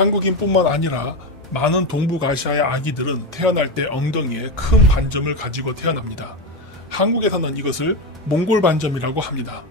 한국인뿐만 아니라 많은 동북아시아의 아기들은 태어날 때 엉덩이에 큰 반점을 가지고 태어납니다. 한국에서는 이것을 몽골 반점이라고 합니다.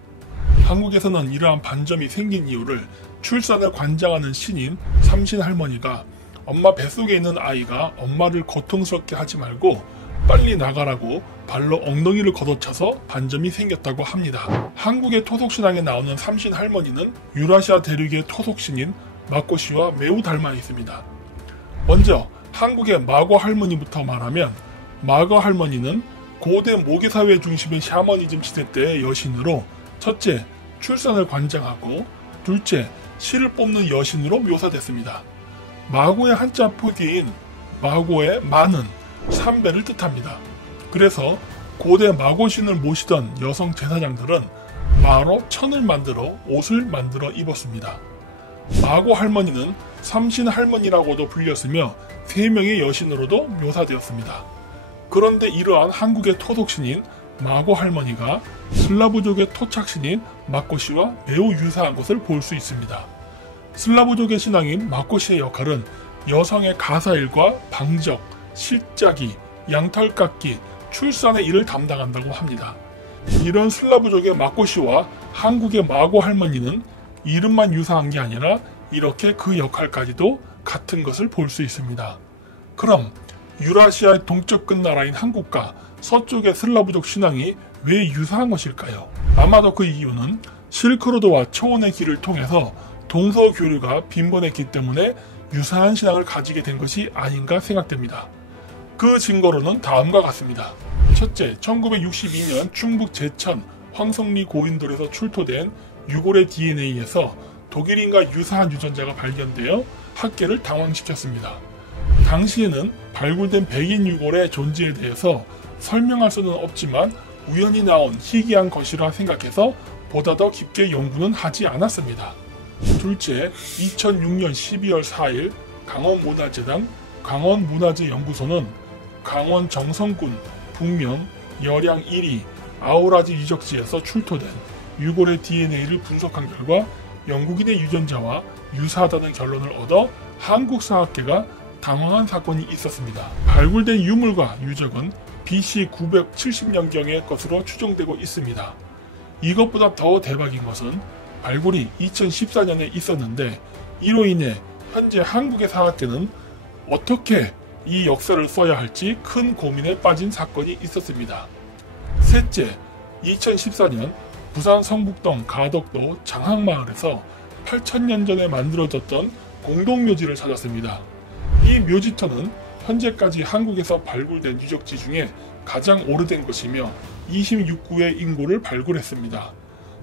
한국에서는 이러한 반점이 생긴 이유를 출산을 관장하는 신인 삼신할머니가 엄마 뱃속에 있는 아이가 엄마를 고통스럽게 하지 말고 빨리 나가라고 발로 엉덩이를 걷어차서 반점이 생겼다고 합니다. 한국의 토속신앙에 나오는 삼신할머니는 유라시아 대륙의 토속신인 마코시와 매우 닮아 있습니다. 먼저 한국의 마고 할머니부터 말하면, 마고 할머니는 고대 모계사회 중심의 샤머니즘 시대 때의 여신으로 첫째, 출산을 관장하고 둘째, 실을 뽑는 여신으로 묘사됐습니다. 마고의 한자 표기인 마고의 마는 삼배를 뜻합니다. 그래서 고대 마고신을 모시던 여성 제사장들은 마로 천을 만들어 옷을 만들어 입었습니다. 마고 할머니는 삼신 할머니라고도 불렸으며 3명의 여신으로도 묘사되었습니다. 그런데 이러한 한국의 토속신인 마고 할머니가 슬라브족의 토착신인 마코시와 매우 유사한 것을 볼 수 있습니다. 슬라브족의 신앙인 마코시의 역할은 여성의 가사일과 방적, 실짜기, 양털 깎기, 출산의 일을 담당한다고 합니다. 이런 슬라브족의 마코시와 한국의 마고 할머니는 이름만 유사한 게 아니라 이렇게 그 역할까지도 같은 것을 볼 수 있습니다. 그럼 유라시아의 동쪽 끝 나라인 한국과 서쪽의 슬라브족 신앙이 왜 유사한 것일까요? 아마도 그 이유는 실크로드와 초원의 길을 통해서 동서 교류가 빈번했기 때문에 유사한 신앙을 가지게 된 것이 아닌가 생각됩니다. 그 증거로는 다음과 같습니다. 첫째, 1962년 충북 제천 황성리 고인돌에서 출토된 유골의 DNA에서 독일인과 유사한 유전자가 발견되어 학계를 당황시켰습니다. 당시에는 발굴된 백인 유골의 존재에 대해서 설명할 수는 없지만 우연히 나온 희귀한 것이라 생각해서 보다 더 깊게 연구는 하지 않았습니다. 둘째, 2006년 12월 4일 강원문화재단 강원문화재연구소는 강원 정선군 북면 여량 1위 아우라지 유적지에서 출토된 유골의 DNA를 분석한 결과 영국인의 유전자와 유사하다는 결론을 얻어 한국 사학계가 당황한 사건이 있었습니다. 발굴된 유물과 유적은 BC 970년경의 것으로 추정되고 있습니다. 이것보다 더 대박인 것은 발굴이 2014년에 있었는데 이로 인해 현재 한국의 사학계는 어떻게 이 역사를 써야 할지 큰 고민에 빠진 사건이 있었습니다. 셋째, 2014년 부산 성북동 가덕도 장항마을에서 8,000년 전에 만들어졌던 공동묘지를 찾았습니다. 이 묘지터는 현재까지 한국에서 발굴된 유적지 중에 가장 오래된 것이며 26구의 인고를 발굴했습니다.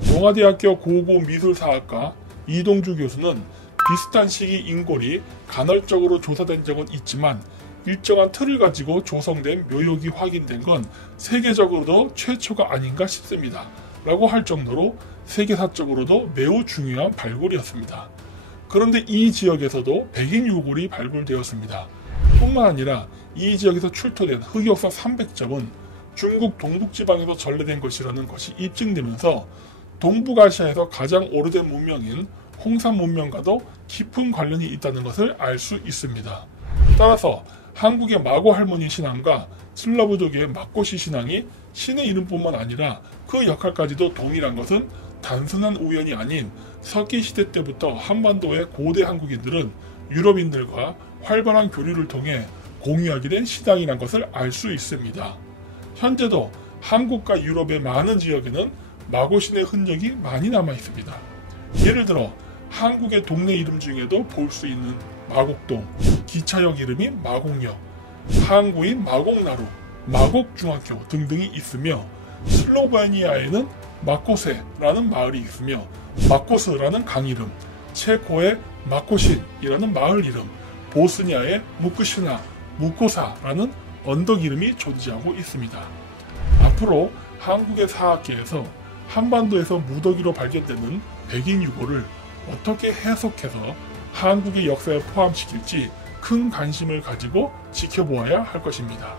동아대학교 고고미술사학과 이동주 교수는 비슷한 시기 인골이 간헐적으로 조사된 적은 있지만 일정한 틀을 가지고 조성된 묘역이 확인된 건 세계적으로도 최초가 아닌가 싶습니다. 라고 할 정도로 세계사적으로도 매우 중요한 발굴이었습니다. 그런데 이 지역에서도 백인 유골이 발굴되었습니다. 뿐만 아니라 이 지역에서 출토된 흑역사 300점은 중국 동북지방에서 전래된 것이라는 것이 입증되면서 동북아시아에서 가장 오래된 문명인 홍산 문명과도 깊은 관련이 있다는 것을 알 수 있습니다. 따라서 한국의 마고 할머니 신앙과 슬라브족의 마코시 신앙이 신의 이름뿐만 아니라 그 역할까지도 동일한 것은 단순한 우연이 아닌 석기시대 때부터 한반도의 고대 한국인들은 유럽인들과 활발한 교류를 통해 공유하게 된 신앙이란 것을 알 수 있습니다. 현재도 한국과 유럽의 많은 지역에는 마고신의 흔적이 많이 남아 있습니다. 예를 들어 한국의 동네 이름 중에도 볼 수 있는 마곡동, 기차역 이름이 마곡역, 항구인 마곡나루, 마곡중학교 등등이 있으며 슬로베니아에는 마코세라는 마을이 있으며 마코스라는 강 이름, 체코의 마코신이라는 마을 이름, 보스니아의 무크시나, 무코사라는 언덕 이름이 존재하고 있습니다. 앞으로 한국의 사학계에서 한반도에서 무더기로 발견되는 백인 유골을 어떻게 해석해서 한국의 역사에 포함시킬지 큰 관심을 가지고 지켜보아야 할 것입니다.